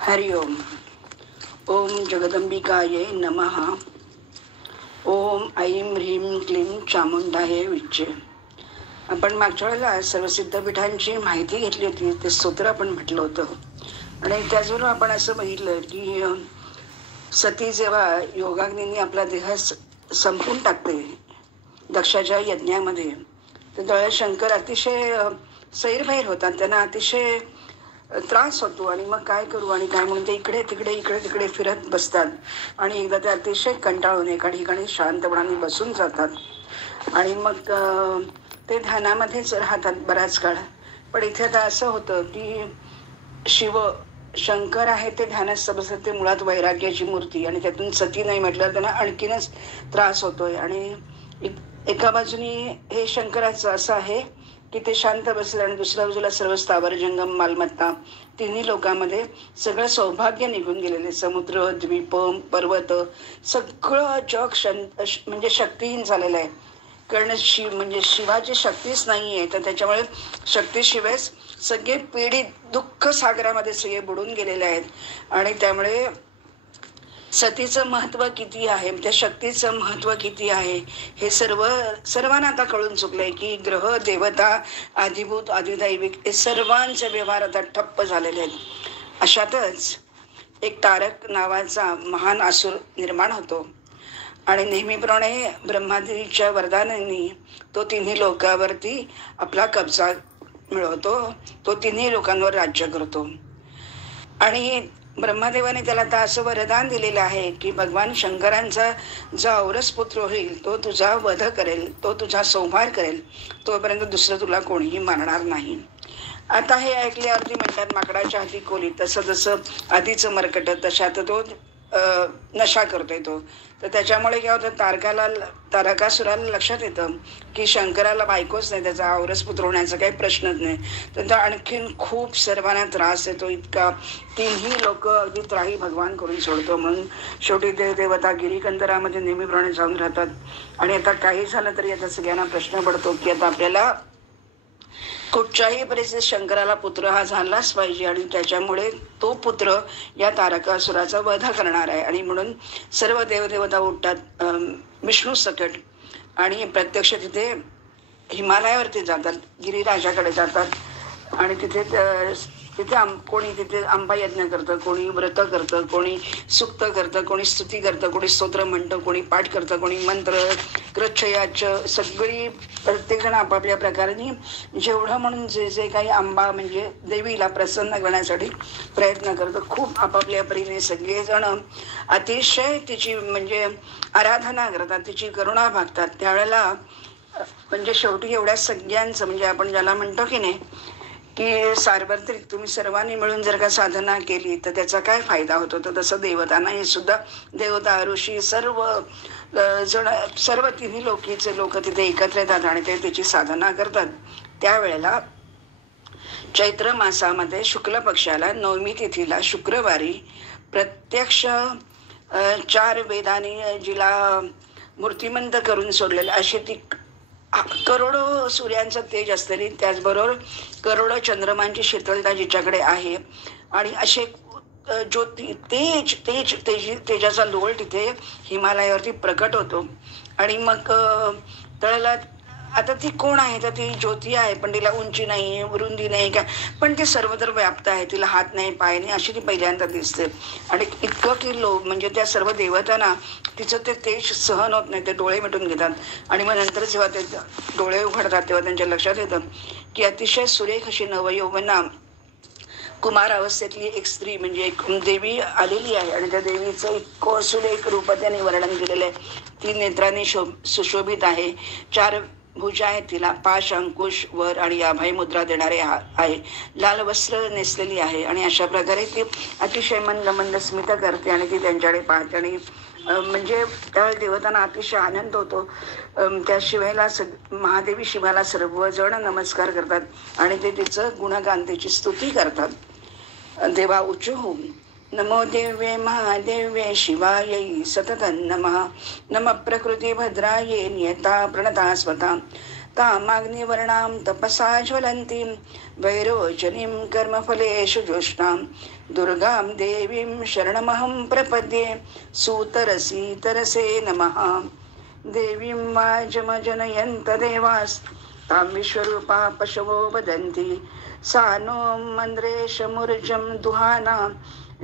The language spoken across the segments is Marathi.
हरि ओम. ओम जगदंबिकाये नमः. ओम ऐं ह्रीं क्लीं चामुंडाये विच्चे. आपण मागच्या वेळेला सर्व सिद्धपीठांची माहिती घेतली होती. ते स्तोत्र आपण म्हटलं होतं आणि त्याचबरोबर आपण असं बघितलं की सती जेव्हा योगाग्नीने आपला देह संपून टाकते दक्षाच्या यज्ञामध्ये, तर शंकर अतिशय सैरभैर होतात. त्यांना अतिशय त्रास होतो आणि मग काय करू आणि काय म्हणून ते इकडे तिकडे फिरत बसतात आणि एकदा ते अतिशय कंटाळून एका ठिकाणी शांतपणाने बसून जातात आणि मग ते ध्यानामध्येच राहतात बराच काळ. पण इथे आता असं होतं की शंकर आहे ते ध्यानात बसत, ते मुळात वैराग्याची मूर्ती आणि त्यातून सती नाही म्हटलं त्यांना आणखीनच त्रास होतोय. आणि एका बाजूनी हे शंकराचं असं आहे की ते शांत बसले आणि दुसऱ्या बाजूला सर्व स्थावर जंगम मालमत्ता तिन्ही लोकांमध्ये सगळं सौभाग्य निघून गेलेले, समुद्र द्वीप पर्वत सगळं जग म्हणजे शक्तीहीन झालेलं आहे. कारण म्हणजे शिवाची शक्तीच नाही आहे, तर त्याच्यामुळे शक्तीशिवाय सगळे पीडित दुःख सागरामध्ये सगळे बुडून गेलेले आहेत. आणि त्यामुळे सतीचं महत्त्व किती आहे, त्या शक्तीचं महत्त्व किती आहे हे सर्वांना आता कळून चुकलंय की ग्रह देवता आदिभूत आदिदैविक हे सर्वांचे व्यवहार आता ठप्प झालेले आहेत. अशातच एक तारक नावाचा महान असुर निर्माण होतो आणि नेहमीप्रमाणे ब्रह्मादेवीच्या वरदानाने तो तिन्ही लोकांवरती आपला कब्जा मिळवतो. तो तिन्ही लोकांवर राज्य करतो आणि ब्रह्मदेवाने त्याला आता असं वरदान दिलेलं आहे की भगवान शंकरांचा जो औरस पुत्र होईल तो तुझा वध करेल, तो तुझा संहार करेल, तोपर्यंत दुसरं तुला कोणीही मारणार नाही. आता हे ऐकल्यावरती म्हणतात माकडाच्या हाती कोली, तसं जसं आधीचं मरकट तशात तो नशा करतोय तो. तर त्याच्यामुळे काय होतं, तारकासुराला लक्षात येतं की शंकराला बायकोच नाही, त्याचा औरस पुत्र होण्याचा काही प्रश्नच नाही. तर आणखीन खूप सर्वांना त्रास येतो, इतका तिन्ही लोक अगदी त्राही भगवान करून सोडतो. म्हणून शेवटी देवता गिरीकंदरामध्ये नेहमीप्रमाणे जाऊन राहतात. आणि आता काही झालं तरी आता सगळ्यांना प्रश्न पडतो की आता आपल्याला कुठच्याही परिस्थितीत शंकराला पुत्र हा झालाच पाहिजे आणि त्याच्यामुळे तो पुत्र या तारकासुराचा वध करणार आहे. आणि म्हणून सर्व देवदेवता उठतात विष्णू सकट आणि प्रत्यक्ष तिथे हिमालयावरती जातात, गिरिराजाकडे जातात आणि तिथे कोणी तिथे आंबा यज्ञ करतं, कोणी व्रत करतं, कोणी सुक्त करतं, कोणी स्तुती करतं, कोणी स्तोत्र म्हणतं, कोणी पाठ करतं, कोणी मंत्र कृच्छयाच सगळी प्रत्येकजण आपापल्या प्रकाराने जेवढं म्हणून जे काही आंबा म्हणजे देवीला प्रसन्न करण्यासाठी प्रयत्न करतं. खूप आपापल्या परीने सगळेजण अतिशय तिची म्हणजे आराधना करतात, तिची करुणा भागतात. त्यावेळेला म्हणजे शेवटी एवढ्या सगळ्यांचं म्हणजे आपण ज्याला म्हणतो की नाही की सार्वत्रिक तुम्ही सर्वांनी मिळून जर का साधना केली तर त्याचा काय फायदा होतो, तर तसं देवतांना हे सुद्धा देवता ऋषी सर्व जण सर्व तिन्ही लोकीचे लोक तिथे एकत्र येतात आणि ते त्याची साधना करतात. त्यावेळेला चैत्र मासामध्ये शुक्ल पक्षाला नवमी तिथीला शुक्रवारी प्रत्यक्ष 4 वेदांनी जिला मूर्तिमंत करून सोडलेलं अशी ती करोडो सूर्यांचं तेज असलेली, त्याचबरोबर करोडो चंद्रमांची शीतलता जिच्याकडे आहे आणि असे ज्योती तेजाचा लोळ तिथे हिमालयावरती प्रकट होतो. आणि मग तळला आता ती कोण आहे, तर ती ज्योती आहे पण तिला उंची नाही, रुंदी नाही काय, पण ती सर्वत्र व्याप्त आहे, तिला हात नाही पाय नाही अशी ती पहिल्यांदा दिसते. आणि इतकं की म्हणजे त्या सर्व देवतांना तिचं ते तेज सहन होत नाही, ते डोळे मिटून घेतात. आणि मग नंतर जेव्हा ते डोळे उघडतात तेव्हा त्यांच्या लक्षात येतं की अतिशय सुरेख अशी नवयौवना कुमार अवस्थेतली एक स्त्री म्हणजे एक देवी आलेली आहे आणि त्या देवीचं इतकं सुरेख रूप त्याने वर्णन केलेलं आहे. ती नेत्रांनी सुशोभित आहे, 4 भुजा आहेत तिला, पाश अंकुश वर आणि अभय मुद्रा देणारे आहे, लाल वस्त्र नेसलेली आहे आणि अशा प्रकारे ती अतिशय मंद मंद स्मित करते आणि ती त्यांच्याकडे पाहते. आणि म्हणजे त्या देवतांना अतिशय आनंद होतो. त्याशिवायला महादेवी शिवाला सर्वजण नमस्कार करतात आणि ते तिचं गुणगान त्याची स्तुती करतात. देवा उच्चू नमो देव्ये महादेव्ये शिवायै सततं नमः. नमः प्रकृती भद्राये नियता प्रणता स्वता तामाग्निवर्णां तपसा ज्वलन्तीं वैरोचनीं कर्मफलेषु जोष्णां दुर्गां देवीं शरणमहं प्रपद्ये सूतरसीतरसे नमः। देवीं वाजमजनयन्त देवास् तां विश्वरूपा पशवो वदन्ति सा नो मन्द्रेशमुर्जं दुहाना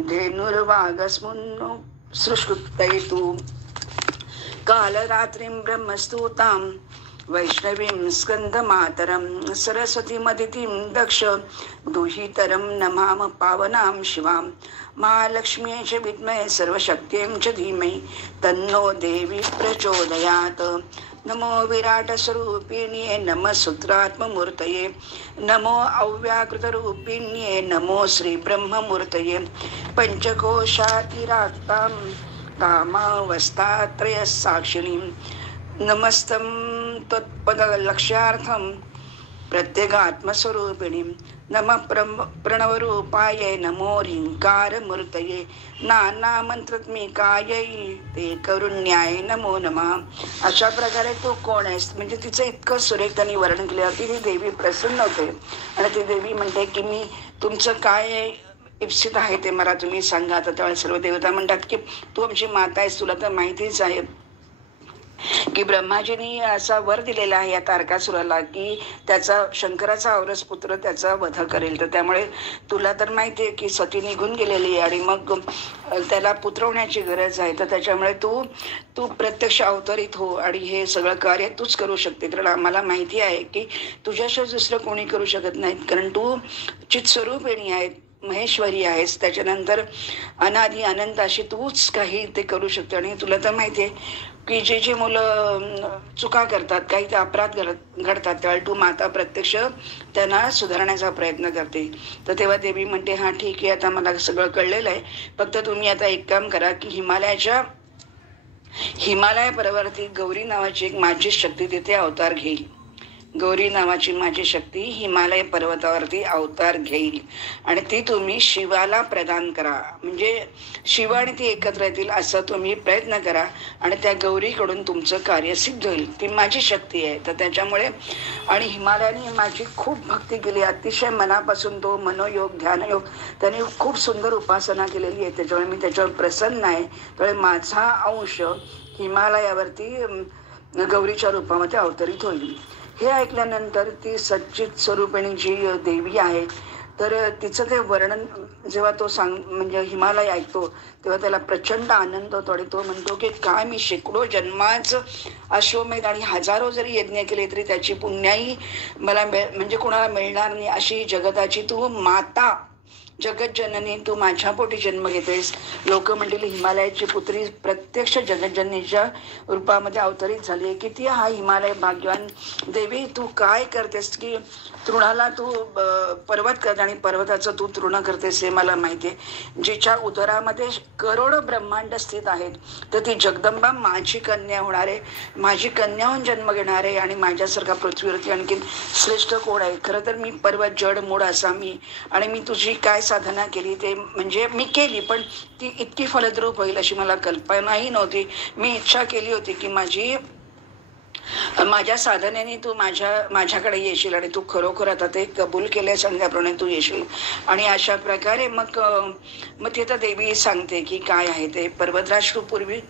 धेनुर्वागस्मुन्नु सृष्टुतैतु कालरात्रिं ब्रह्मस्तूतां वैष्णवीं स्कन्दमातरं सरस्वतीमदितिं दक्ष दुहितरं नमाम पावनां शिवां महालक्ष्म्यै च विद्महे सर्वशक्त्यै च धीमहि तन्नो देवी प्रचोदयात्। नमो विराटस्वरूपिण्ये नमः सूत्रात्ममूर्तये नमो अव्याकृतरूपिण्ये नमो श्रीब्रह्ममूर्तये पंचकोशातिराक्तां कामावस्थात्रयसाक्षिणीं नमस्तं त्वत्पदलक्ष्यार्थं प्रत्यगात्मस्वरूपिणीं नमः प्रणवरूपायै नमो ह्रीङ्कारमूर्तये नानामन्त्रत्मिकायै ते करुण्याय नमो नमः। अशा प्रकारे तू कोण आहेस म्हणजे तिचं इतकं सुरेख त्यांनी वर्णन केलं की ती देवी प्रसन्न होते आणि ती देवी म्हणते की मी तुमचं काय इप्सित आहे ते मला तुम्ही सांगा. तर त्यावेळेस सर्व देवता म्हणतात की तू आमची माता आहेस, तुला तर माहितीच आहे की ब्रह्माजींनी असा वर दिलेला आहे या तारकासुराला की त्याचा शंकराचा औरस पुत्र त्याचा वध करेल. तर त्यामुळे तुला तर माहिती आहे की सती निघून गेलेली आहे आणि मग त्याला पुत्र होण्याची गरज आहे. तर त्याच्यामुळे तू प्रत्यक्ष अवतरित हो आणि हे सगळं कार्य तूच करू शकते. कारण आम्हाला माहिती आहे की तुझ्याशिवाय दुसरं कोणी करू शकत नाहीत, कारण तू चित्स्वरूपिणी आहे, महेश्वरी आहेस. त्याच्यानंतर अनादी अनंत अशी तूच काही ते करू शकते. आणि तुला तर माहिती आहे की जे मुलं चुका करतात, काही ते अपराध घडतात, त्यावेळी तू माता प्रत्यक्ष त्यांना सुधारण्याचा प्रयत्न करते. तर तेव्हा देवी म्हणते हा ठीक आहे, आता मला सगळं कळलेलं आहे, फक्त तुम्ही आता एक काम करा की हिमालय पर्वतावरती गौरी नावाची एक माझी शक्ती तिथे अवतार घेईल. गौरी नावाची माझी शक्ती हिमालय पर्वतावरती अवतार घेईल आणि ती तुम्ही शिवाला प्रदान करा. म्हणजे शिव आणि ती एकत्र येतील असं तुम्ही प्रयत्न करा आणि त्या गौरीकडून तुमचं कार्य सिद्ध होईल. ती माझी शक्ती आहे. तर त्याच्यामुळे आणि हिमालयाने माझी खूप भक्ती केली, अतिशय मनापासून तो मनोयोग ध्यानयोग त्याने खूप सुंदर उपासना केलेली आहे. त्याच्यामुळे मी त्याच्यावर प्रसन्न आहे. त्यामुळे माझा अंश हिमालयावरती गौरीच्या रूपामध्ये अवतरित होईल. हे ऐकल्यानंतर ती सच्चित स्वरूपिणी जी देवी आहे तर तिचं ते वर्णन जेव्हा तो म्हणजे हिमालय ऐकतो तेव्हा त्याला प्रचंड आनंद होतो आणि तो म्हणतो की काय मी शेकडो जन्माचं अश्वमेध आणि हजारो जरी यज्ञ केले तरी त्याची पुण्याई मला म्हणजे कोणाला मिळणार नाही. अशी जगताची तू माता जगज्जननी तू माझ्या पोटी जन्म घेतेस. लोक म्हणतील हिमालयाची पुत्री प्रत्यक्ष जगज्जननीच्या रूपामध्ये अवतरित झाली. किती हा हिमालय भाग्यवान. देवी तू काय करतेस की तृणाला तू पर्वत करते आणि पर्वताचं तू तृण करतेस हे मला माहिती आहे. जिच्या उदरामध्ये करोडो ब्रह्मांड स्थित आहेत तर ती जगदंबा माझी कन्या होणार आहे, माझी कन्या होऊन जन्म घेणार आहे. आणि माझ्यासारखा पृथ्वीवरती आणखी श्रेष्ठ कोण आहे. खरं तर मी पर्वत जड मूळ असा मी आणि मी तुझी काय साधना केली ते म्हणजे मी केली पण ती इतकी फलद्रूप होईल अशी मला कल्पनाही नव्हती. मी इच्छा केली होती की माझ्या साधनेने तू माझ्याकडे येशील आणि तू खरोखर आता ते कबूल केले सांगल्याप्रमाणे तू येशील. आणि अशा प्रकारे मग ती आता देवी सांगते की काय आहे ते. पर्वतराज तू पूर्वी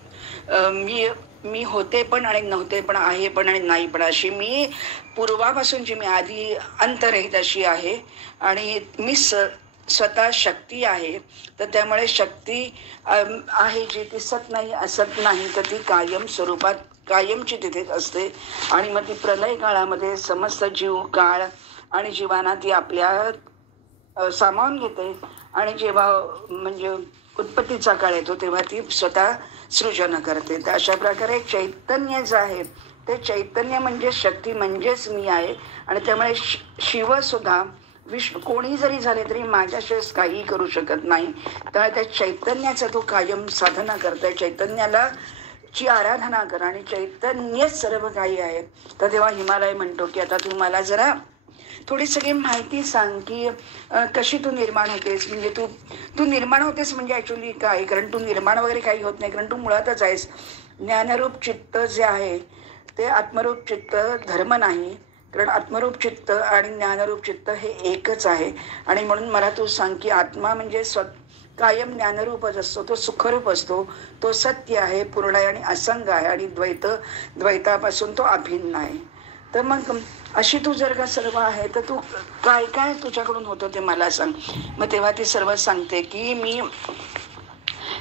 मी होते पण आणि नव्हते पण, आहे पण आणि नाही पण, अशी मी पूर्वापासूनची मी आधी अंतरहित अशी आहे आणि मी स्वतः शक्ती आहे. तर त्यामुळे शक्ती आहे जी ती सत नाही असत नाही तर ती कायम स्वरूपात कायमची तिथेच असते. आणि मग ती प्रलय काळामध्ये समस्त जीव काळ आणि जीवाना ती आपल्या सामावून घेते. आणि जेव्हा म्हणजे उत्पत्तीचा काळ येतो तेव्हा ती स्वतः सृजन करते. तर अशा प्रकारे चैतन्य जे आहे ते चैतन्य म्हणजे शक्ती म्हणजेच मी आहे. आणि त्यामुळे शिवसुद्धा विष्णू कोणी जरी झाले तरी माझ्याशिवाय काही करू शकत नाही. तर त्या चैतन्याचा तो कायम साधना करतोय. चैतन्याला ची आराधना कर आणि चैतन्यच सर्व काही आहे. तर तेव्हा हिमालय म्हणतो की आता तू मला जरा थोडी सगळी माहिती सांग की कशी तू निर्माण होतेस. म्हणजे तू निर्माण होतेस म्हणजे ॲक्च्युली काय, कारण तू निर्माण वगैरे काही होत नाही, कारण तू मुळातच आहेस. ज्ञानरूप चित्त जे आहे ते आत्मरूप चित्त धर्म नाही कारण आत्मरूप चित्त आणि ज्ञानरूप चित्त हे एकच आहे. आणि म्हणून मला तू सांग की आत्मा म्हणजे कायम ज्ञानरूपच असतो, तो सुखरूप असतो, तो सत्य आहे, पूर्ण आहे आणि असंग आहे आणि द्वैतापासून तो अभिन्न आहे. तर मग अशी तू जर का सर्व आहे तर तू काय काय तुझ्याकडून होतं ते मला सांग. मग तेव्हा ती सर्व सांगते की मी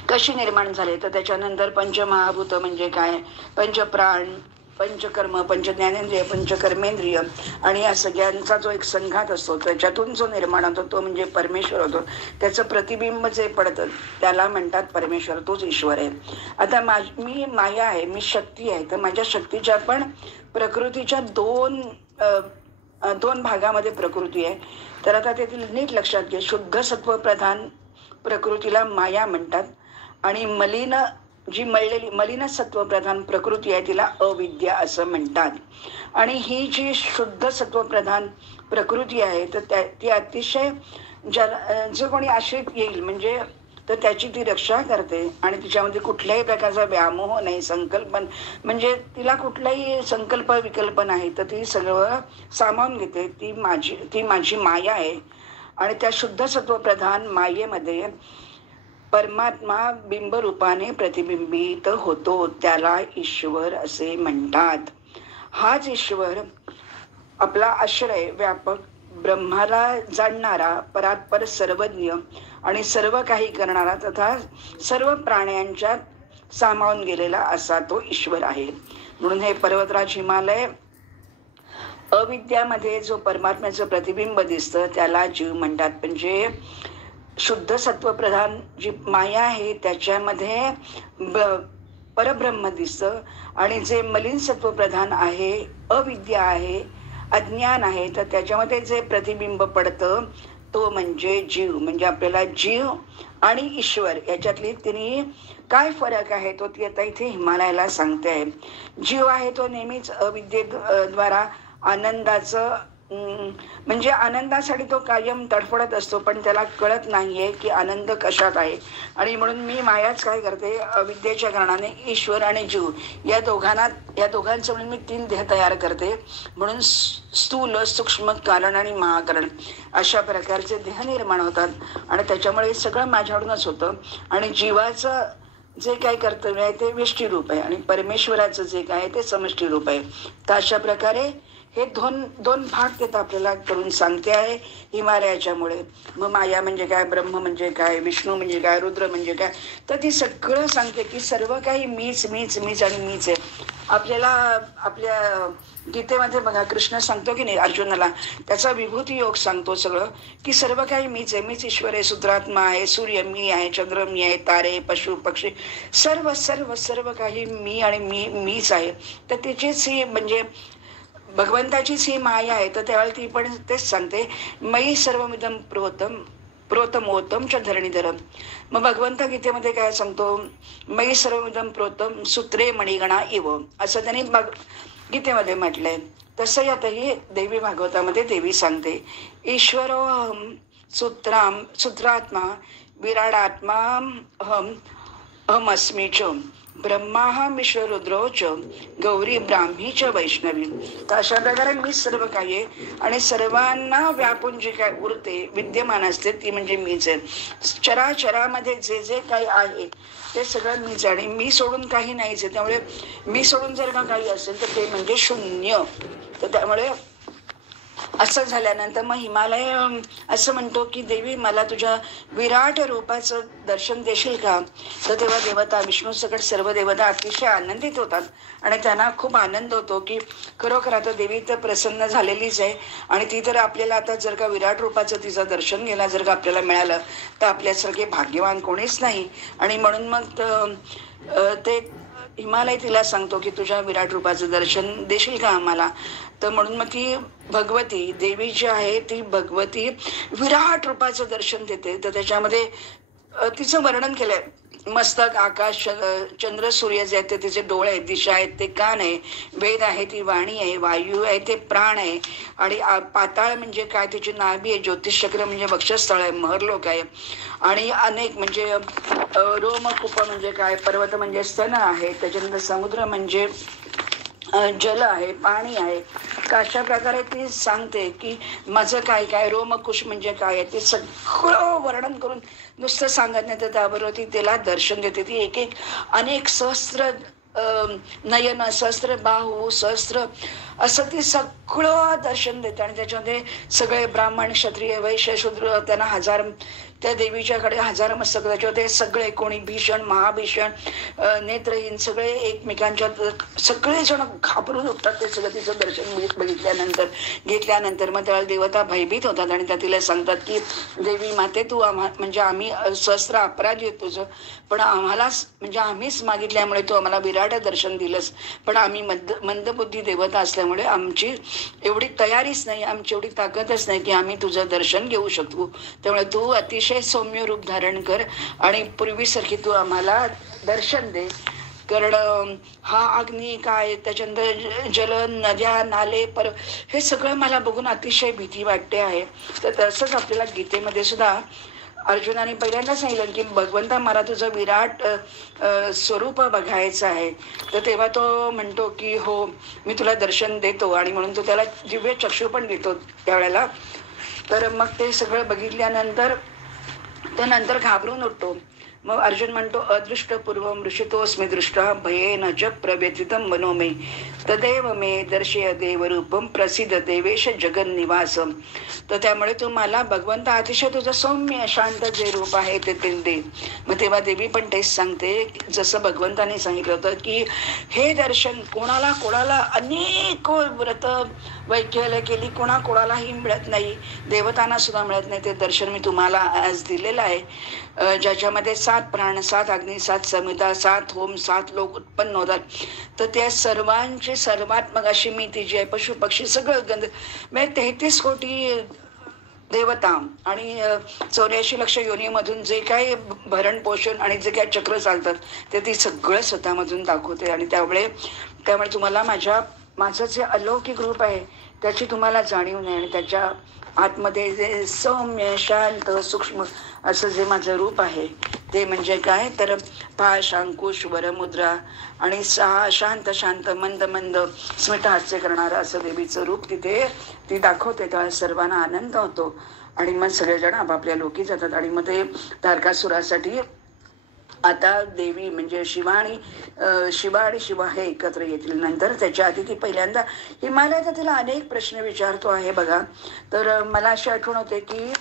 कशी निर्माण झाले. तर त्याच्यानंतर पंचमहाभूत म्हणजे काय, पंचप्राण, पंचकर्म, पंचज्ञानेंद्रिय, पंचकर्मेंद्रिय आणि या सगळ्यांचा जो एक संघात असतो त्याच्यातून जो निर्माण होतो तो म्हणजे परमेश्वर होतो. त्याचं प्रतिबिंब जे पडतं त्याला म्हणतात परमेश्वर, तोच ईश्वर आहे. आता मी माया आहे, मी शक्ती आहे. तर माझ्या शक्तीच्या पण प्रकृतीच्या दोन भागामध्ये प्रकृती आहे. तर आता तेथील नीट लक्षात घे, शुद्ध सत्वप्रधान प्रकृतीला माया म्हणतात आणि जी मलिन सत्वप्रधान प्रकृती आहे तिला अविद्या असं म्हणतात. आणि ही जी शुद्ध सत्वप्रधान प्रकृती आहे तर ती अतिशय जो कोणी आश्रित येईल म्हणजे तर त्याची ती रक्षा करते आणि तिच्यामध्ये कुठल्याही प्रकारचा व्यामोह नाही, संकल्पन म्हणजे तिला कुठलाही संकल्प विकल्प नाही, तर ती सगळं सामावून घेते. ती माझी माया आहे. आणि त्या शुद्ध सत्वप्रधान मायेमध्ये परमात्मा बिंबरूपाने प्रतिबिंबित होतो, त्याला ईश्वर असे म्हणतात. हाच ईश्वर आपला आश्रय, व्यापक, ब्रह्माला जाणणारा, परात्पर, सर्वज्ञ आणि सर्व काही करणारा तथा सर्व प्राण्यांच्यात सामावून गेलेला असा तो ईश्वर आहे. म्हणून हे पर्वतराज हिमालय अविद्यामध्ये जो परमात्म्याचं प्रतिबिंब दिसतं त्याला जीव म्हणतात. म्हणजे शुद्ध सत्वप्रधान जी माया आहे त्याच्यामध्ये परब्रह्म दिसतं आणि जे मलिन सत्वप्रधान आहे, अविद्या आहे, अज्ञान आहे, तर त्याच्यामध्ये जे प्रतिबिंब पडतं तो म्हणजे जीव. म्हणजे आपल्याला जीव आणि ईश्वर याच्यातली तिन्ही काय फरक आहे तो ती आता इथे हिमालयाला सांगते आहे. जीव आहे तो नेहमीच अविद्येद्वारा आनंदाचं म्हणजे आनंदासाठी तो कायम तडफडत असतो, पण त्याला कळत नाहीये की आनंद कशात आहे. आणि म्हणून मी मायाच काय करते, अविद्येच्या कारणाने ईश्वर आणि जीव या दोघांचं म्हणून मी 3 देह तयार करते. म्हणून स्थूल, सूक्ष्म, कारण आणि महाकारण अशा प्रकारचे देह निर्माण होतात आणि त्याच्यामुळे सगळं माझ्याकडूनच होतं. आणि जीवाचं जे काही कर्तव्य आहे ते व्यष्टी रूप आहे आणि परमेश्वराचं जे काय आहे ते समष्टी रूप आहे. तर अशा प्रकारे हे दोन भाग देत आपल्याला करून सांगते आहे हिमालयाच्यामुळे. मग माया म्हणजे काय, ब्रह्म म्हणजे काय, विष्णू म्हणजे काय, रुद्र म्हणजे काय, तर ती सगळं सांगते की सर्व काही मीच मीच मीच आणि मीच आहे. आपल्याला आपल्या गीतेमध्ये बघा कृष्ण सांगतो की नाही अर्जुनाला, त्याचा विभूती योग सांगतो सगळं की सर्व काही मीच आहे, मीच ईश्वर आहे, सूत्रात्मा आहे, सूर्य मी आहे, चंद्र मी आहे, तारे, पशु पक्षी सर्व सर्व सर्व काही मी आणि मीच आहे. तर त्याचीच ही म्हणजे भगवंताचीच ही माया आहे. तर त्यावेळेला ती पण तेच सांगते, मयी सर्वमिदं प्रोतमोतम च धरणीधरम. मग भगवंत गीतेमध्ये काय सांगतो, मयी सर्वमिदं प्रोतम सूत्रे मणिगणा इव असं त्यांनी गीतेमध्ये म्हटलंय. तसं यातही देवी भागवतामध्ये देवी सांगते, ईश्वरोहम सूत्रात्मा विराडात्मा अहमस्मी च ब्रह्माहम विश्वरुद्रोच गौरी ब्राह्मी च वैष्णवी. तर अशा प्रकारे मी सर्व काही आहे आणि सर्वांना व्यापून जे काय उरते विद्यमान असते ती म्हणजे मीच आहे. चराचरामध्ये जे जे काही आहे ते सगळं मीच आहे आणि मी सोडून काही नाहीच आहे. त्यामुळे मी सोडून जर का काही असेल तर ते म्हणजे शून्य. तर त्यामुळे असं झाल्यानंतर मग हिमालय असं म्हणतो की देवी मला तुझ्या विराट रूपाचं दर्शन देशील का. तर तेव्हा देवता विष्णू सकट सर्व देवता अतिशय आनंदित होतात आणि त्यांना खूप आनंद होतो की खरोखर आता देवी तर प्रसन्न झालेलीच आहे आणि ती तर आपल्याला आता जर का विराट रूपाचं तिचं दर्शन घ्यायला जर का आपल्याला मिळालं तर आपल्यासारखे भाग्यवान कोणीच नाही. आणि म्हणून मग ते हिमालय तिला सांगतो की तुझ्या विराट रूपाचं दर्शन देशील का आम्हाला. तर म्हणून मग ती भगवती देवी जी आहे ती भगवती विराट रूपाचं दर्शन देते. तर त्याच्यामध्ये तिचं वर्णन केलंय, मस्तक, आकाश, चंद्र, सूर्य जे आहेत ते तिचे डोळे आहेत, दिशा आहेत ते कान आहे, वेद आहे ती वाणी आहे, वायू आहे ते प्राण आहे आणि पाताळ म्हणजे काय तिची नाभी आहे, ज्योतिषचक्र म्हणजे वक्षस्थळ आहे, महरलोक आहे आणि अनेक म्हणजे रोमकूप म्हणजे काय, पर्वत म्हणजे स्तन आहे, त्याच्यानंतर समुद्र म्हणजे जल आहे, पाणी आहे. का अशा प्रकारे ती सांगते की माझं काय काय रोमकुश म्हणजे काय आहे ते सगळं वर्णन करून नुसतं सांगत नाही, तर त्याबरोबर ती त्याला दर्शन देते. ती एक एक अनेक सहस्त्र नयन, सहस्त्र बाहू, सहस्त्र असं ती सगळं दर्शन देते. आणि त्याच्यामध्ये सगळे ब्राह्मण, क्षत्रिय, वैश्य, शूद्र, त्यांना हजार, त्या देवीच्याकडे हजार मस्तक, त्याच्यामध्ये सगळे कोणी भीषण, महाभीषण, नेत्रहीन, सगळे एकमेकांच्या सगळेजण घाबरून उठतात. ते सगळं तिचं दर्शन घेतल्यानंतर मग त्याला देवता भयभीत होतात आणि त्या तिला सांगतात की देवी माते, तू म्हणजे आम्ही सहस्त्र अपराध येत तुझं, पण आम्हालाच म्हणजे आम्हीच मागितल्यामुळे तू आम्हाला विराट दर्शन दिलंस, पण आम्ही मंदबुद्धी देवता असल्यामुळे आमची एवढी तयारीच नाही, आमची एवढी ताकदच नाही की आम्ही तुझं दर्शन घेऊ शकू. त्यामुळे तू अतिशय सौम्य रूप धारण कर आणि पूर्वीसारखी तू आम्हाला दर्शन दे. कारण हा अग्नी काय, त्याच्यानंतर जल, नद्या, नाले, हे सगळं मला बघून अतिशय भीती वाटते आहे. तर तसंच आपल्याला गीतेमध्ये सुद्धा अर्जुनाने पहिल्यांदा सांगितलं की भगवंता मला तुझं विराट स्वरूप बघायचं आहे. तर तेव्हा तो म्हणतो की हो मी तुला दर्शन देतो, आणि म्हणून तो त्याला दिव्य चक्षु पण देतो त्यावेळेला. तर मग ते सगळं बघितल्यानंतर तो नंतर घाबरून उठतो. मग अर्जुन म्हणतो अदृष्टपूर्वम ऋषितोस्मी दृष्ट भयेन च प्रव्यथितं मनो मे तदेव मे दर्शय देवरूपम प्रसिद्ध देवेश जगन्निवास. तर त्यामुळे तू मला भगवंत अतिशय तुझं सौम्य शांत जे रूप आहे ते दे. मग तेव्हा देवी पण तेच सांगते, जसं भगवंताने सांगितलं होतं की हे दर्शन कोणाला अनेक व्रत वैद्यालय केली, कोणालाही मिळत नाही, देवतांना सुद्धा मिळत नाही. ते दर्शन मी तुम्हाला आज दिलेलं आहे, ज्याच्यामध्ये 7 प्राण, 7 अग्नी, 7 समिधा, 7 होम, 7 लोक उत्पन्न होतात. तर त्या सर्वांची सर्वात्मक अशी मी ती जी आहे, पशु पक्षी सगळं गंध म्हणजे 33 कोटी देवता आणि 84 लक्ष योनीमधून जे काही भरण पोषण आणि जे काही चक्र चालतात ते ती सगळं स्वतःमधून दाखवते. आणि त्यामुळे तुम्हाला माझं जे अलौकिक रूप आहे त्याची तुम्हाला जाणीव नाही, आणि त्याच्या आतमध्ये जे सौम्य शांत सूक्ष्म असं जे माझं रूप आहे ते म्हणजे काय, तर पाश, अंकुश, वरमुद्रा आणि शांत शांत मंद मंद स्मित हास्य करणारं असं देवीचं रूप तिथे ती दाखवते. तेव्हा सर्वांना आनंद होतो आणि मग सगळेजण आपापल्या लोकी जातात. आणि मग ते तारकासुरासाठी आता देवी म्हणजे शिवा आणि शिवा हे एकत्र येतील. नंतर त्याच्या आधी ती पहिल्यांदा हिमालयात तिला अनेक प्रश्न विचारतो आहे बघा. तर मला अशी आठवण होते की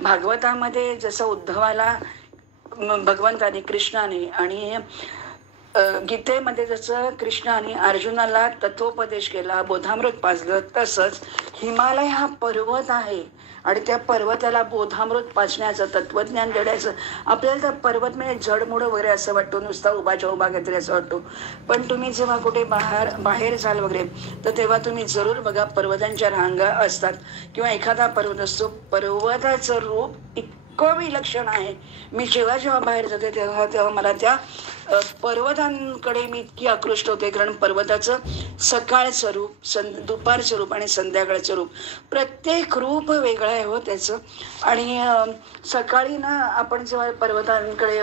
भागवतामध्ये जसं उद्धवाला भगवंताने, कृष्णाने, आणि गीतेमध्ये जसं कृष्णाने अर्जुनाला तत्वोपदेश केला, बोधामृत पाजलं, तसंच हिमालय हा पर्वत आहे आणि त्या पर्वताला बोधामृत पाजण्याचं, तत्वज्ञान देण्याचं. आपल्याला तर पर्वत म्हणजे जडमुडं वगैरे असं वाटतो, नुसता उभाच्या उभा काहीतरी असं वाटतो. पण तुम्ही जेव्हा कुठे बाहेर जाल वगैरे तर तेव्हा तुम्ही जरूर बघा, पर्वतांच्या रांगा असतात किंवा एखादा पर्वत असतो. पर्वताचं रूप इतकं विलक्षण आहे. मी जेव्हा बाहेर जाते तेव्हा मला त्या पर्वतांकडे मी इतकी आकृष्ट होते, कारण पर्वताचं सकाळचं रूप, दुपारचं रूप आणि संध्याकाळचं रूप, प्रत्येक रूप वेगळं आहे हो त्याचं. आणि सकाळी ना आपण जेव्हा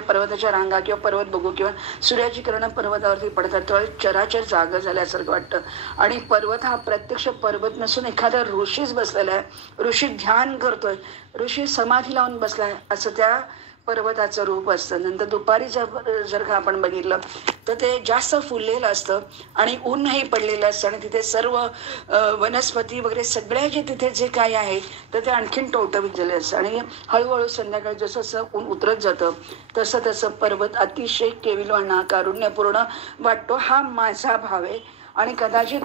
पर्वताच्या रांगा किंवा पर्वत बघू किंवा सूर्याची किरणं पर्वतावरती पडतात तेव्हा चराचर जागा झाल्यासारखं वाटतं. आणि पर्वत हा प्रत्यक्ष पर्वत नसून एखादा ऋषीच बसलेला आहे, ऋषी ध्यान करतोय, ऋषी समाधी लावून बसलाय, असं त्या पर्वताचं रूप असतं. नंतर दुपारी जर का आपण बघितलं तर ते जास्त फुललेलं असतं आणि ऊनही पडलेलं असतं आणि तिथे सर्व वनस्पती वगैरे सगळ्या जे तिथे जे काय आहे तर ते आणखीन टवटवीत झाले असतं. आणि हळूहळू संध्याकाळी जसं ऊन उतरत जातं तसं पर्वत अतिशय केविलवाणा, कारुण्यपूर्ण वाटतो. हा माझा भाव आहे आणि कदाचित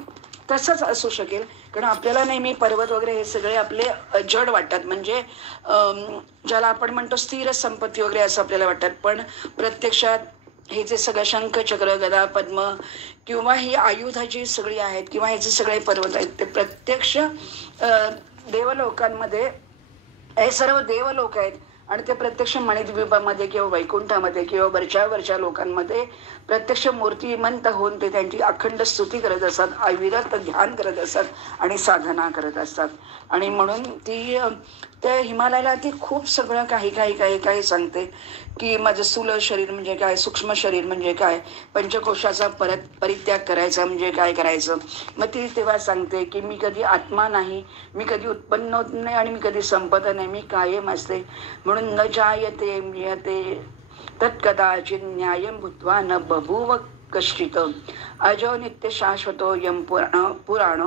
तसंच असू शकेल, कारण आपल्याला नेहमी पर्वत वगैरे हे सगळे आपले जड वाटतात, म्हणजे ज्याला आपण म्हणतो स्थिर संपत्ती वगैरे असं आपल्याला वाटतात. पण प्रत्यक्षात हे जे सगळं शंख, चक्र, गदा, पद्म किंवा ही आयुधाची सगळी आहेत किंवा हे जे सगळे पर्वत आहेत ते प्रत्यक्ष देवलोकांमध्ये, हे सर्व देवलोक आहेत आणि ते प्रत्यक्ष मणिद्वीपामध्ये किंवा वैकुंठामध्ये किंवा वरच्या लोकांमध्ये प्रत्यक्ष मूर्तिमंत होऊन ते त्यांची अखंड स्तुती करत असतात, अविरत ध्यान करत असतात आणि साधना करत असतात. आणि म्हणून ती त्या हिमालयाला ती खूप सगळं काही काही काही काही सांगते की माझं स्थूल शरीर म्हणजे काय, सूक्ष्म शरीर म्हणजे काय, पंचकोशाचा परित्याग करायचा म्हणजे काय करायचं. मग ती तेव्हा सांगते की मी कधी आत्मा नाही, मी कधी उत्पन्न होत नाही आणि मी कधी संपत नाही, मी कायम असते. म्हणून न जायते म्रियते तत्कदाचित न्यायम भूत्वा न बभूव कश्चित अजो नित्य शाश्वतो यम पुराण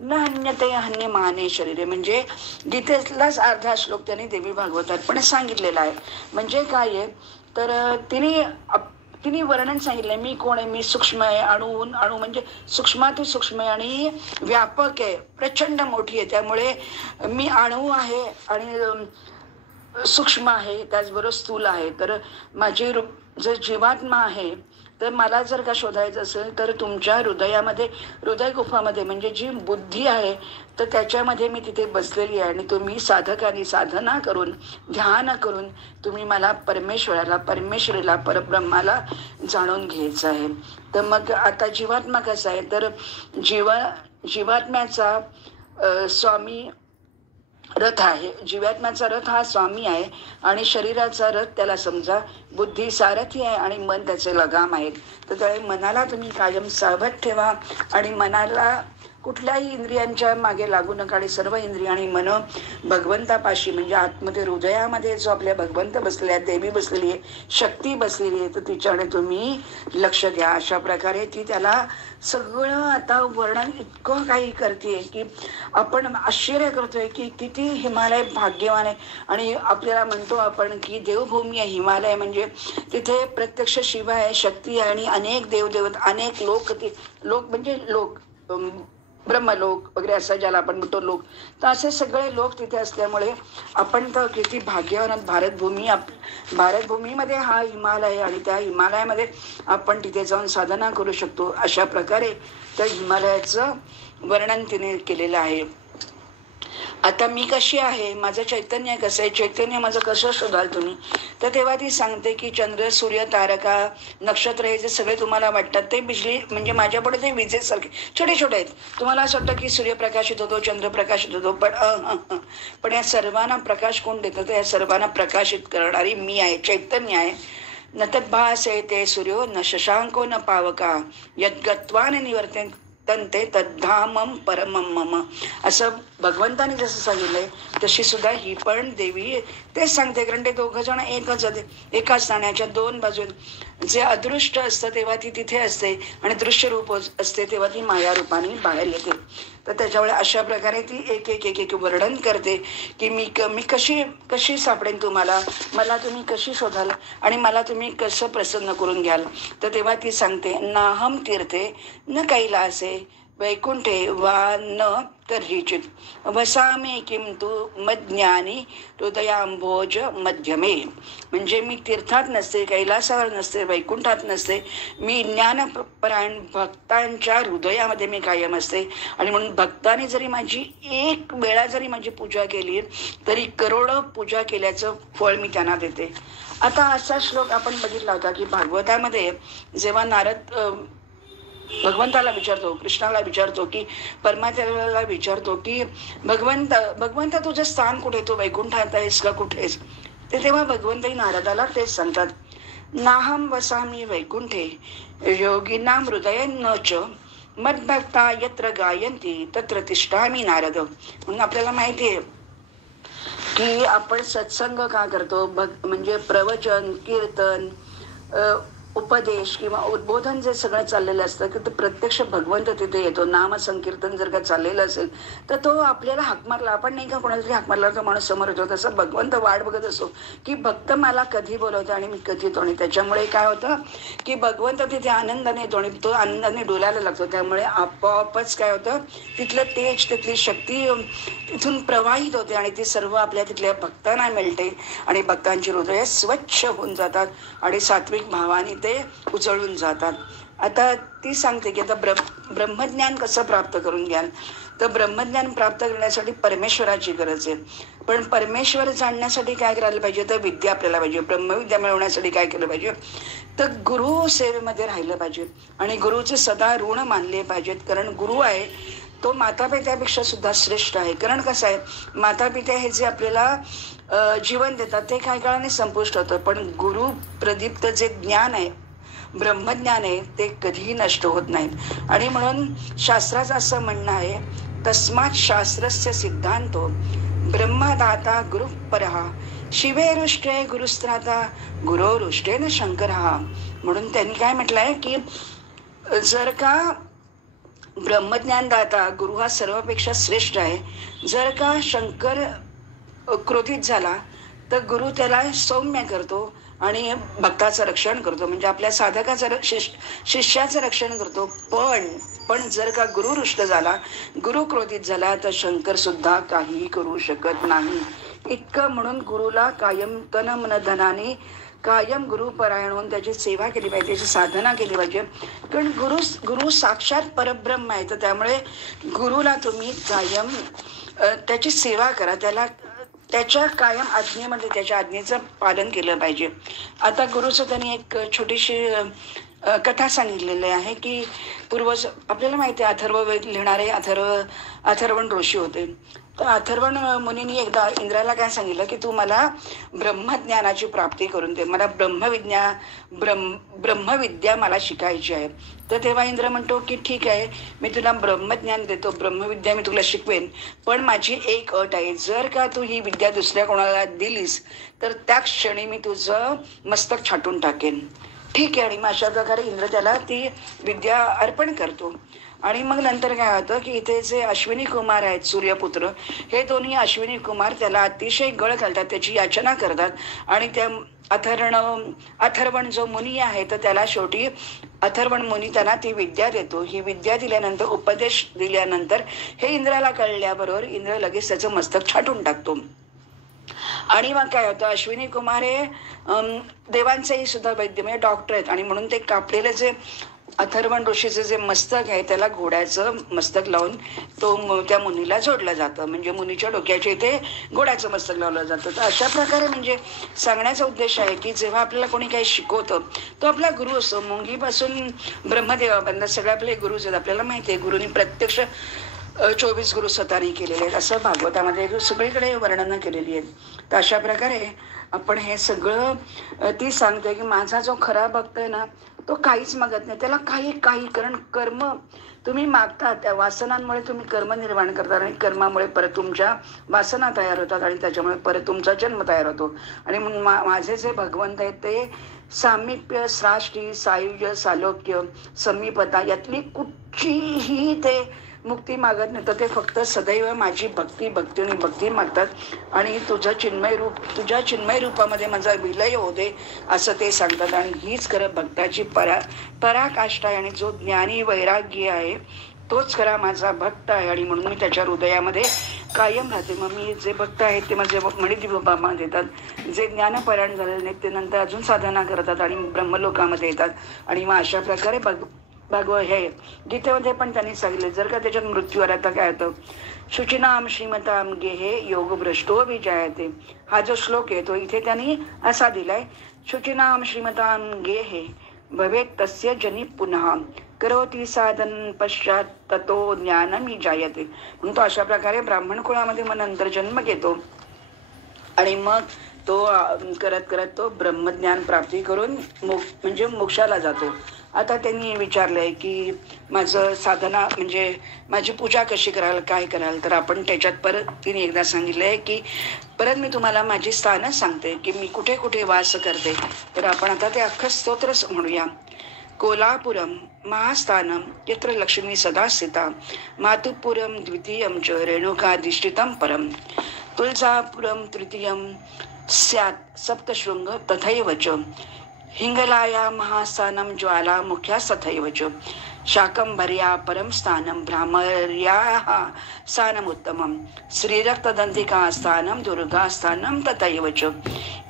न हन्यते हन्यमाने शरीरे. म्हणजे गीतेतलाच अर्धा श्लोक त्यांनी देवी भागवतात पण सांगितलेला आहे. म्हणजे काय आहे तर तिने वर्णन सांगितलंय मी कोण आहे, मी सूक्ष्म आहे, अणू म्हणजे सूक्ष्माती सूक्ष्म आहे आणि व्यापक आहे, प्रचंड मोठी आहे. त्यामुळे मी अणू आहे आणि सूक्ष्म आहे, त्याचबरोबर स्थूल आहे. तर माझी जर जीवात्मा आहे तर मला जर का शोधायचं असेल तर तुमच्या हृदयामध्ये, हृदय गुफामध्ये म्हणजे जी बुद्धी आहे तर त्याच्यामध्ये मी तिथे बसलेली आहे. आणि तुम्ही साधकांनी साधना करून ध्यान करून तुम्ही मला परमेश्वरीला परब्रह्माला जाणून घ्यायचं आहे. तर मग आता जीवात्मा कसा आहे तर जीवात्म्याचा स्वामी रथ आहे. जीवात्म्याचा रथ हा स्वामी आहे आणि शरीराचा रथ त्याला समजा बुद्धी सारथी आहे आणि मन त्याचे लगाम आहेत. तर त्यावेळी मनाला तुम्ही कायम सावध ठेवा आणि मनाला कुठल्याही इंद्रियांच्या मागे लागू नका आणि सर्व इंद्रिय आणि मन भगवंतापाशी म्हणजे आतमध्ये हृदयामध्ये जो आपल्या भगवंत बसलेला आहे, देवी बसलेली आहे, शक्ती बसलेली आहे, तर तिच्याकडे तुम्ही लक्ष द्या. अशा प्रकारे ती त्याला सगळं आता वर्णन इतकं काही करते की आपण आश्चर्य करतोय की किती हिमालय भाग्यवान आहे. आणि आपल्याला म्हणतो आपण की देवभूमी आहे हिमालय, म्हणजे तिथे प्रत्यक्ष शिव आहे, शक्ती आहे आणि अनेक देवदेवत, अनेक लोक म्हणजे लोक ब्रह्मलोक वगैरे असं ज्याला आपण म्हणतो लोक, तर असे सगळे लोक तिथे असल्यामुळे आपण तर किती भाग्यवान. भारतभूमीमध्ये हा हिमालय आणि त्या हिमालयामध्ये आपण तिथे जाऊन साधना करू शकतो. अशा प्रकारे त्या हिमालयाचं वर्णन तिने केलेलं आहे. आता मी कशी आहे, माझं चैतन्य कसं आहे, चैतन्य माझं कसं शोधाल तुम्ही, तर तेव्हा ती सांगते की चंद्र, सूर्य, तारका, नक्षत्र हे जे सगळे तुम्हाला वाटतात ते बिजली म्हणजे माझ्यापुढे ते विजेसारखे छोटे छोटे आहेत. तुम्हाला असं वाटतं की सूर्य प्रकाशित होतो, चंद्र प्रकाशित होतो, पण या सर्वांना प्रकाश कोण देतं, तर या सर्वांना प्रकाशित करणारी मी आहे, चैतन्य आहे. न तद्भास आहे ते सूर्यो न शशांको न पावका यद्गत्वान निवर्ते तंते तद्धामम परमम मम. असं भगवंताने जसं सांगितलंय तशी सुद्धा ही पण देवी तेच सांगते. कारण ते दोघं जण एकाच नाण्याच्या दोन बाजू. जे अदृष्ट असतं तेव्हा ती तिथे असते आणि दृश्य रूप असते तेव्हा ती माया रूपाने बाहेर येते. तर त्याच्यामुळे अशा प्रकारे ती एक एक एक एक वर्णन करते की मी कशी सापडेन तुम्हाला, मला तुम्ही कशी शोधाल आणि मला तुम्ही कसं प्रसन्न करून घ्याल. तर तेव्हा ती सांगते नाहम तीर्थे न कैलासे वैकुंठे वा न कर्हिचित वसामे किंतु मज्ञानी हृदयाम्भोज मध्यमे. म्हणजे मी तीर्थात नसते, कैलासावर नसते, वैकुंठात नसते, मी ज्ञानपरायण भक्तांच्या हृदयामध्ये मी कायम असते. आणि म्हणून भक्तांनी जरी माझी एक वेळा जरी माझी पूजा केली तरी करोडो पूजा केल्याचं फळ मी त्यांना देते. आता असा श्लोक आपण बघितला होता की भागवतामध्ये जेव्हा नारद भगवंताला विचारतो, कृष्णाला विचारतो की परमात्म्याला विचारतो की भगवंत तुझं स्थान कुठे, तू वैकुंठात आहेस का कुठेस. तेव्हा भगवंतही नारदाला तेच सांगतात नाहम वसामी वैकुंठे योगिनाम हृदय न च मद्भक्ता यत्र गायंती तत्र तिष्ठामी नारद. म्हणून आपल्याला माहिती आहे की आपण सत्संग का करतो, म्हणजे प्रवचन, कीर्तन, उपदेश किंवा उद्बोधन जे सगळं चाललेलं असतं की प्रत्यक्ष भगवंत तिथे येतो. नाम संकीर्तन जर का चाललेलं असेल तर तो आपल्याला हाक मारला, आपण नाही का कोणाला तरी हाक मारला तो माणूस समोर येतो, तसं भगवंत वाट बघत असतो की भक्त मला कधी बोलवतो आणि मी कधी येतो. आणि त्याच्यामुळे काय होतं की भगवंत तिथे आनंदाने येतो आणि तो आनंदाने डोलायला लागतो. त्यामुळे आपोआपच काय होतं, तिथलं तेज, तिथली शक्ती तिथून प्रवाहित होते आणि ती सर्व आपल्या तिथल्या भक्तांना मिळते आणि भक्तांची हृदय स्वच्छ होऊन जातात आणि सात्विक भावाने ते उजळून जातात. आता ती सांगते की आता ब्रह्मज्ञान कसं प्राप्त करून घ्याल, तर ब्रह्मज्ञान प्राप्त करण्यासाठी परमेश्वराची गरज आहे. पण परमेश्वर जाणण्यासाठी काय करायला पाहिजे, तर विद्या आपल्याला पाहिजे. ब्रह्मविद्या मिळवण्यासाठी काय केलं पाहिजे, तर गुरु सेवेमध्ये राहिलं पाहिजे आणि गुरुचे सदा ऋण मानले पाहिजेत. कारण गुरु आहे तो मातापित्यापेक्षा सुद्धा श्रेष्ठ आहे. कारण कसं आहे, मातापिता हे जे आपल्याला जीवन देतात ते काही काळाने संपुष्ट होतं, पण गुरु प्रदीप्त जे ज्ञान आहे, ब्रह्मज्ञान आहे, ते कधीही नष्ट होत नाहीत. आणि म्हणून शास्त्राचं असं म्हणणं आहे, तस्मात् शास्त्रस्य सिद्धांतो ब्रह्मदाता गुरुपरहा शिवेरुष्टे गुरुस्त्राता गुरोरुष्टेन शंकरहा. म्हणून त्यांनी काय म्हटलंय की जर का ब्रह्मज्ञानदाता गुरु हा सर्वापेक्षा श्रेष्ठ आहे, जर का शंकर क्रोधित झाला तर गुरु त्याला सौम्य करतो आणि भक्ताचं रक्षण करतो, म्हणजे आपल्या साधकाचं शिष्याचं रक्षण करतो. पण जर का गुरु रुष्ट झाला, गुरु क्रोधित झाला, तर शंकर सुद्धा काहीही करू शकत नाही. इतकं म्हणून गुरुला कायम तन मन धनाने कायम गुरुपरायण होऊन त्याची सेवा केली पाहिजे, त्याची साधना केली पाहिजे. कारण गुरु साक्षात परब्रह्म आहे, तर त्यामुळे गुरुला तुम्ही कायम त्याची सेवा करा, त्याच्या कायम आज्ञेमध्ये त्याच्या आज्ञेचं पालन केलं पाहिजे. आता गुरुचं त्यांनी एक छोटीशी कथा सांगितलेली आहे की पूर्वज आपल्याला माहिती आहे, अथर्ववेद लिहिणारे अथर्वण ऋषी होते. तर अथर्वण मुनींनी एकदा इंद्राला काय सांगितलं की तू मला ब्रह्मज्ञानाची प्राप्ती करून दे, मला ब्रह्मविद्या मला शिकायची आहे. तर तेव्हा इंद्र म्हणतो की ठीक आहे, मी तुला ब्रह्मज्ञान देतो, ब्रह्मविद्या मी तुला शिकवेन, पण माझी एक अट आहे, जर का तू ही विद्या दुसऱ्या कोणाला दिलीस तर त्या क्षणी मी तुझं मस्तक छाटून टाकेन. ठीक आहे. आणि मग अशा प्रकारे इंद्र त्याला ती विद्या अर्पण करतो. आणि मग नंतर काय होतं की इथे जे अश्विनी कुमार आहेत, सूर्यपुत्र, हे दोन्ही अश्विनी कुमार त्याला अतिशय गळ घालतात, त्याची याचना करतात. आणि त्या अथर्वण जो मुनी आहे तर त्याला शेवटी अथर्वण मुनी त्यांना ती विद्या देतो. ही विद्या दिल्यानंतर, उपदेश दिल्यानंतर हे इंद्राला कळल्याबरोबर इंद्र लगेच त्याचं मस्तक छाटून टाकतो. आणि मग काय होतं, अश्विनी कुमार हे देवांचेही सुद्धा वैद्य म्हणजे डॉक्टर आहेत, आणि म्हणून ते कापलेले जे अथर्वण ऋषीचं जे मस्तक आहे त्याला घोड्याचं मस्तक लावून त्या मुनीला जोडलं जातं, म्हणजे मुनीच्या डोक्याच्या इथे घोड्याचं मस्तक लावलं जातं. तर अशा प्रकारे म्हणजे सांगण्याचा उद्देश आहे की जेव्हा आपल्याला कोणी काही शिकवतं तो आपला गुरु असतो. मुंगीपासून ब्रह्मदेवापर्यंत सगळे आपले गुरुच आहेत. आपल्याला माहिती आहे गुरुनी प्रत्यक्ष 24 गुरु स्वतःने केलेले आहेत, असं भागवतामध्ये सगळीकडे वर्णनं केलेली आहेत. तर अशा प्रकारे आपण हे सगळं ती सांगते की माझा जो खरा भक्त आहे ना, तो काहीच मागत नाही, त्याला काही कारण कर्म तुम्ही मागता, त्या वासनांमुळे तुम्ही कर्म निर्माण करतात आणि कर्मामुळे परत तुमच्या वासना तयार होतात आणि त्याच्यामुळे परत तुमचा जन्म तयार होतो. आणि म्हणून माझे जे भगवंत आहेत ते सामिप्य, श्राष्टी, सायुज्य, सालोक्य, समीपता यातली कुठचीही ते मुक्ती मागत नाही, तर ते फक्त सदैव माझी भक्ती मागतात. आणि तुझ्या चिन्मय रूपामध्ये माझा विलय होते असं ते सांगतात. आणि हीच खरं भक्ताची पराकाष्ठा आहे. आणि जो ज्ञानी वैराग्य आहे तोच खरा माझा भक्त आहे. आणि म्हणून मी त्याच्या हृदयामध्ये कायम राहते. मग मी जे भक्त आहेत ते माझे मणिदिव्य देतात, जे ज्ञानपरायण झालेले नाहीत ते नंतर अजून साधना करतात आणि ब्रह्मलोकामध्ये येतात. आणि मग अशा प्रकारे हे गीतेमध्ये पण त्यांनी सांगितले, जर का त्याच्यात मृत्यू आला तर काय होतं, शुचिनाम श्रीमताम गेहे योग भ्रष्टो विजायते. हा जो श्लोक आहे तो इथे त्यांनी असा दिलाय, शुचिनाम श्रीमताम गेहे भवेत तस्य जनी पुनः करोती साधन पश्चात ततो ज्ञानमी जायते. म्हणून तो अशा प्रकारे ब्राह्मण कुळामध्ये मग नंतर जन्म घेतो आणि मग तो करत तो ब्रह्मज्ञान प्राप्ती करून म्हणजे मोक्षाला जातो. आता त्यांनी विचारलंय की माझं साधना म्हणजे माझी पूजा कशी कराल, काय कराल, तर आपण त्याच्यात परत तिने एकदा सांगितलंय की परत मी तुम्हाला माझी स्थानं सांगते की मी कुठे कुठे वास करते. तर आपण आता ते अख्खं स्तोत्रच म्हणूया. कोल्हापुरम महास्थानम यत्र लक्ष्मी सदा स्थिता मातुपुरम द्वितीयम च रेणुकाधिष्ठितम परम तुळजापुरम तृतीयम स्यात् सप्तशृंग तथैव च हिंगलाया महास्थानम ज्वाला मुख्या तथैव च शाकंभर्या परम स्थानम भ्रामर्याः स्थानमुत्तमं श्रीरक्तदन्तिका स्थानं दुर्गा स्थानं तथैव च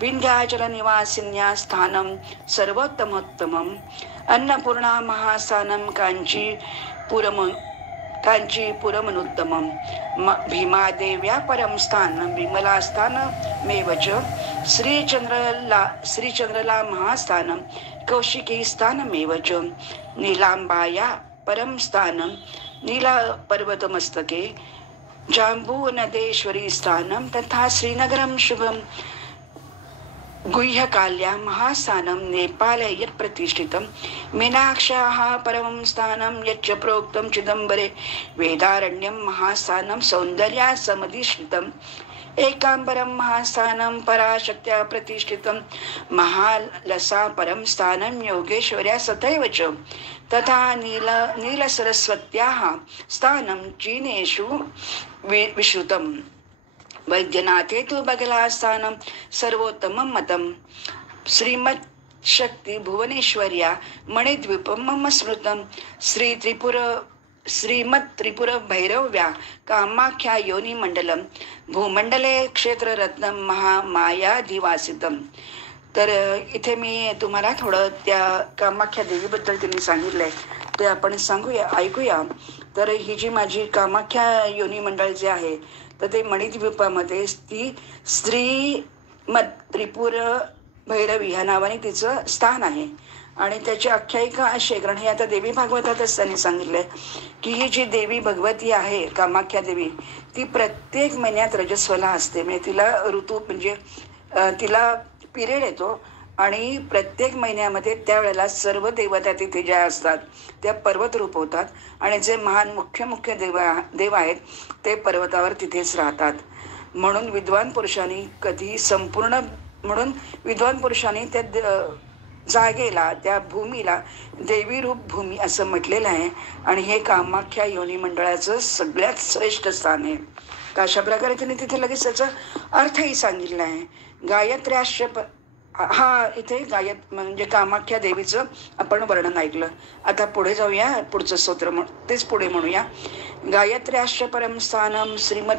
विंध्याचल निवासिन्या स्थानं सर्वोत्तमोत्तमम् अन्नपूर्णा महास्थानं कांचीपुरमनुत्तमं भीमादेव्या परम स्थानं विमला स्थानमेव च श्रीचंद्रला महास्थानं कौशिकी स्थानमेव च नीलांबाया परम स्थानं नीला पर्वत मस्तके जांबू नदेश्वरी स्थानम तथा श्रीनगरम शुभम गुह्यकाल्या महास्थानं नेपाले यत् प्रतिष्ठितं मीनाक्षाः परमं स्थानं यच्च प्रोक्तं चिदंबरे वेदारण्यं महास्थानं सौन्दर्या समधिष्ठितम् एकांबरं महास्थानं पराशक्त्या प्रतिष्ठितं महालसा परं स्थानं योगेश्वर्या तथैव च तथा नीलसरस्वत्याः स्थानं चीनेषु विश्रुतम् वैद्यनाथे तु बगलास्थानं सर्वोत्तमं मतं श्रीमत् शक्ति भुवनेश्वर्या मणिद्वीपं मम स्मृतं श्रीमत् त्रिपुर भैरव्या कामाख्या योनी मंडलम भूमंडले क्षेत्ररत्नम महामायाधिवासितम. तर इथे मी तुम्हाला थोडं त्या कामाख्या देवीबद्दल त्यांनी सांगितलंय ते आपण सांगूया, ऐकूया. तर ही जी माझी कामाख्या योनी मंडळ जे आहे तर ते मणिद्वीपामध्ये ती श्रीमद त्रिपुर भैरवी ह्या नावाने तिचं स्थान आहे. आणि त्याची आख्यायिका अशी, कारण हे आता देवी भागवतातच त्यांनी सांगितलंय की ही जी देवी भगवती आहे कामाख्या देवी ती प्रत्येक महिन्यात रजस्वला असते. म्हणजे तिला ऋतू म्हणजे तिला पिरियड येतो आणि प्रत्येक महिन्यामध्ये त्यावेळेला सर्व देवता तिथे ज्या असतात त्या पर्वत रूप होतात आणि जे महान मुख्य देव आहेत ते पर्वतावर तिथेच राहतात. म्हणून विद्वान पुरुषांनी कधी संपूर्ण म्हणून विद्वान पुरुषांनी त्या जागेला त्या भूमीला देवी रूप भूमी असं म्हटलेलं आहे. आणि हे कामाख्या योनी मंडळाचं सगळ्यात श्रेष्ठ स्थान आहे. तर अशा प्रकारे त्यांनी तिथे लगेच त्याचा अर्थही सांगितला आहे. गायत्र्याश्रप हा इथे म्हणजे कामाख्या देवीचं आपण वर्णन ऐकलं. आता पुढे जाऊया, पुढचं स्तोत्र तेच पुढे म्हणूया. गायत्र्याश्र परम स्थानम श्रीमद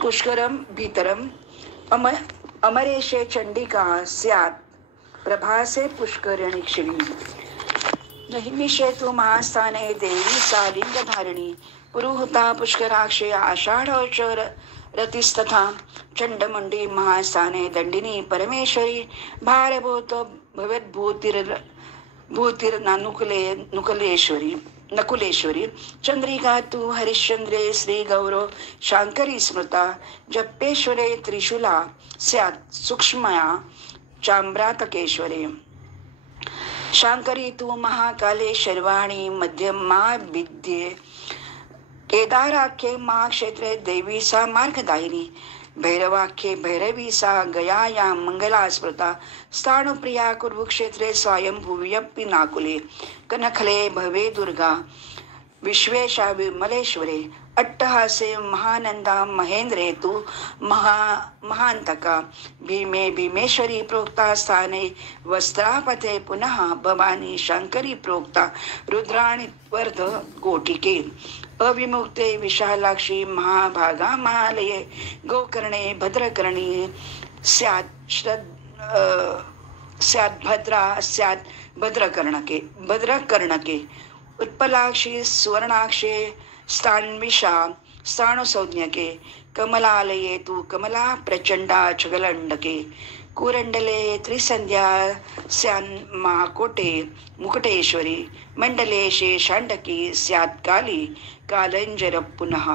पुष्करम भीतरम अमरेशे चंडिका स्यात् प्रभासे पुष्करणी क्षिणी नहिमिषे तु महास्थाने देवी सा लिंगधारिणी पुरुहुता पुष्कराक्षे आषाढ रतिस्तथा चंडमुंडी महास्थाने दंडिनी परमेश्वरी भारभूत नकुलेश्वरी चंद्रिका तु हरिश्चंद्रे श्री गौरव शांकरी स्मृता जप्पेश्वरे त्रिशूला स्यात् सूक्ष्मया चाम्रातकेश्वरे शांकरी तु महाकाले शर्वाणी मध्यमा विद्ये केदाराख्ये महाक्षेत्रे देवी सा मार्गदायिनी भैरवाख्ये भैरवी सा गयाया मंगला स्मृता स्थाणुप्रिया कुरुक्षेत्रे स्वयंभुव्यपि नाकुले कनखले भवे दुर्गा विश्वेशा विमलेश्वरे अट्टहासे महानंदा महेंद्रे तु महांतका भीमे भीमेश्वरी प्रोक्ता स्थाने वस्त्रापथे पुनः भवानी शंकरी प्रोक्ता रुद्राणी वर्ध कोटिके अविमुक्ते विशालाक्षी महाभागा महालये गोकर्णे भद्रकर्णी स्यात् भद्रा स्यात् भद्रकर्णके उत्पलाक्षी सुवर्णाक्षे स्थान्विषा स्थाणुसंज्ञके कमलालये तु कमला प्रचंडा छगलंडके कुरंडले त्रिसंध्या स्यान्माकोटे मुकुटेश्वरी मंडलेशे शांडकी स्यात् काली कालंजर पुनः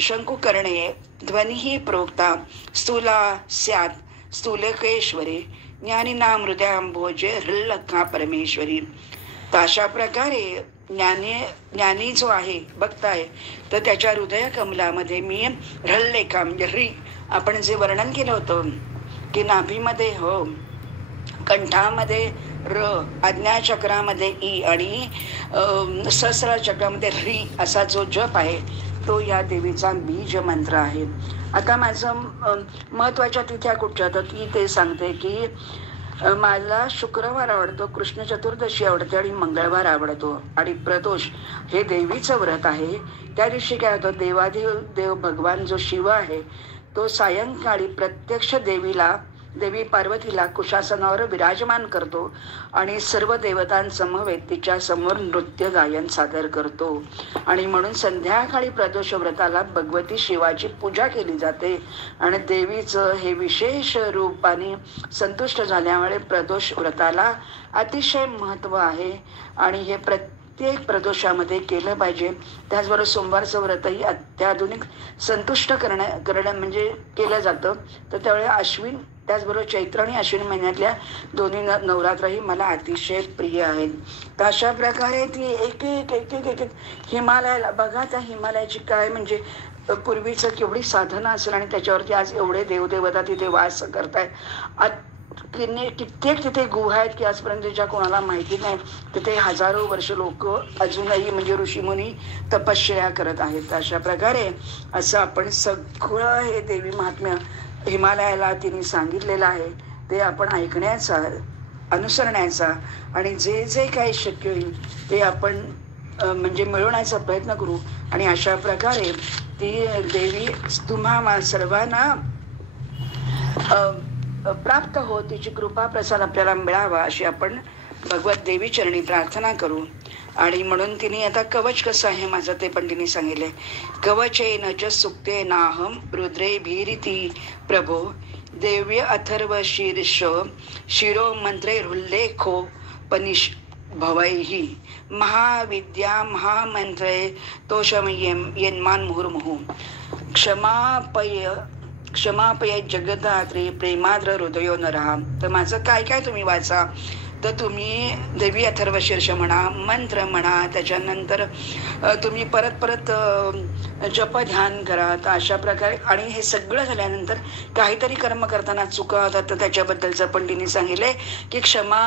शंकुकर्णे ध्वनिः प्रोक्ता स्थूला स्यात् स्थूलकेश्वरी ज्ञानिना हृदयाम्भोजे हृल्लखा परमेश्वरी. तर अशा प्रकारे ज्ञानी जो आहे भक्त आहे तर त्याच्या हृदय कमलामध्ये मी हृल्लेखा म्हणजे ह्री आपण जे वर्णन केलं होतं की नाभीमध्ये हो, कंठामध्ये र, आज्ञाचक्रामध्ये ई आणि सहस्र चक्रामध्ये ह्री असा जो जप आहे तो या देवीचा बीज मंत्र आहे. आता माझं महत्वाच्या तिथ्या कुठच्या तर ती ते सांगते की मला शुक्रवार आवडतो, कृष्ण चतुर्दशी आवडते आणि मंगळवार आवडतो. आणि प्रदोष हे देवीचं व्रत आहे. त्या दिवशी काय होतं, देव भगवान जो शिव आहे तो सायंकाळी प्रत्यक्ष देवी पार्वतीला कुशासनावर विराजमान करतो आणि सर्व देवतांसमवेत तिच्या समोर नृत्य गायन सादर करतो. आणि म्हणून संध्याकाळी प्रदोष व्रताला भगवती शिवाची पूजा केली जाते आणि देवीचं हे विशेष रूपाने संतुष्ट झाल्यामुळे प्रदोष व्रताला अतिशय महत्त्व आहे. आणि हे प्रत्येक प्रदोषामध्ये केलं पाहिजे. त्याचबरोबर सोमवारचं व्रतही अत्याधुनिक संतुष्ट करणं म्हणजे केलं जातं. तर त्यावेळी अश्विन त्याचबरोबर चैत्र आणि अश्विन महिन्यातल्या दोन्ही नवरात्रही मला अतिशय प्रिय आहेत. तर अशा प्रकारे ती एक एक एक एक एक हिमालयाला बघा, त्या हिमालयाची काय म्हणजे पूर्वीचं केवढी साधना असेल आणि त्याच्यावरती आज एवढे देवदेवता तिथे वास करतायत. कित्येक तिथे गुहा आहेत की आजपर्यंत ज्या कोणाला माहिती नाही. तिथे हजारो वर्ष लोक अजूनही म्हणजे ऋषीमुनी तपश्चर्या करत आहेत. अशा प्रकारे असं आपण सगळं हे देवी महात्म्य हिमालयाला तिने सांगितलेलं आहे ते आपण ऐकण्याचा, अनुसरण्याचा आणि जे जे काही शक्य होईल ते आपण म्हणजे मिळवण्याचा प्रयत्न करू. आणि अशा प्रकारे ती देवी तुम्हा सर्वांना प्राप्त हो, तिची कृपा प्रसाद आपल्याला मिळावा अशी आपण भगवत देवी चरणी प्रार्थना करू. आणि म्हणून तिने आता कवच कसं आहे माझं ते पण तिने सांगितले. कवचेन च सुक्ते नाहम रुद्रे भीरिती प्रभो देव्य अथर्व शीर्ष शिरो मंत्रे रुल्लेखो पनिश भवैहि महाविद्या महामंत्रे तोषमय्यम यन्मान मुहुर्मुहु क्षमापय जगद्धात्री प्रेमाद्र हृदयो नरहा. तर माझं काय काय तुम्ही वाचा. तर तुम्ही देवी अथर्व शीर्ष म्हणा, मंत्र म्हणा, त्याच्यानंतर तुम्ही परत परत जप ध्यान करा. तर अशा प्रकारे आणि हे सगळं झाल्यानंतर काहीतरी कर्म करताना चुका होतात तर त्याच्याबद्दलचं पण तिने सांगितलंय की क्षमा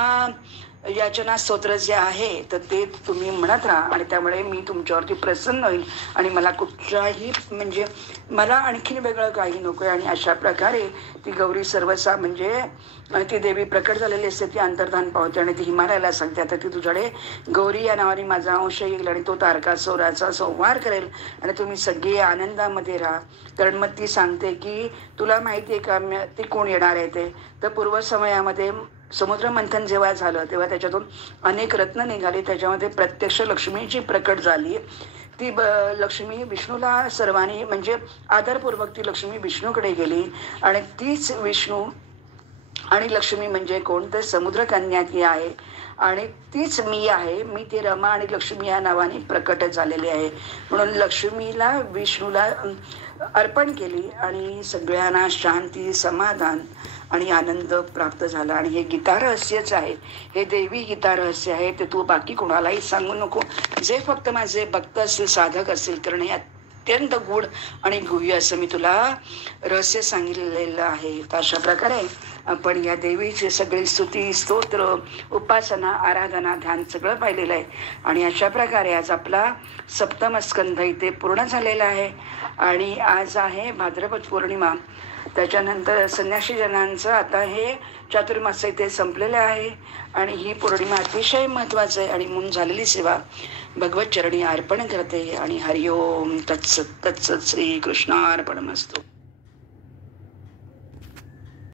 याचना स्तोत्र जे आहे तर ते तुम्ही म्हणत राहा आणि त्यामुळे मी तुमच्यावरती प्रसन्न होईल आणि मला कुठच्याही म्हणजे मला आणखीन वेगळं काही नको आहे. आणि अशा प्रकारे ती गौरी सर्वसा म्हणजे ती देवी प्रकट झालेली असते, ती अंतर्धान पावते आणि ती हिमालयाला सांगते आता ती तुझ्याकडे गौरी या नावाने माझा अंश येईल आणि तो तारकासुराचा संहार करेल आणि तुम्ही सगळे आनंदामध्ये राहा. कारण मग ती सांगते की तुला माहिती आहे का ती कोण येणार आहे ते. तर पूर्व समयामध्ये समुद्र मंथन जेव्हा झालं तेव्हा त्याच्यातून अनेक रत्न निघाली. त्याच्यामध्ये प्रत्यक्ष लक्ष्मीची प्रकट झाली. ती लक्ष्मी विष्णूला सर्वांनी म्हणजे आदरपूर्वक ती लक्ष्मी विष्णूकडे गेली आणि तीच विष्णू आणि लक्ष्मी म्हणजे कोण तर समुद्रकन्या ती आहे आणि तीच मी आहे. मी ती रमा आणि लक्ष्मी या नावाने प्रकट झालेली आहे. म्हणून लक्ष्मीला विष्णूला अर्पण केली आणि सगळ्यांना शांती समाधान आणि आनंद प्राप्त झाला. आणि हे गीता रहस्यच आहे, हे देवी गीता रहस्य आहे. ते तू बाकी कोणालाही सांगू नको. जे फक्त माझे भक्त असतील, साधक असतील, कारण हे अत्यंत गूढ आणि गुह्य असं मी तुला रहस्य सांगितलेलं आहे. तर अशा प्रकारे आपण या देवीचे सगळी स्तुती स्तोत्र उपासना आराधना ध्यान सगळं पाहिलेलं आहे. आणि अशा प्रकारे आज आपला सप्तम स्कंध इथे पूर्ण झालेला आहे. आणि आज आहे भाद्रपद पौर्णिमा. त्याच्यानंतर संन्यासी जनांचं आता हे चातुर्मास इथे संपलेलं आहे आणि ही पौर्णिमा अतिशय महत्त्वाचं आहे. आणि म्हणून झालेली सेवा भगवत चरणी अर्पण करते. आणि हरिओम तत्सत तत्सत श्री कृष्णार्पणमस्तु.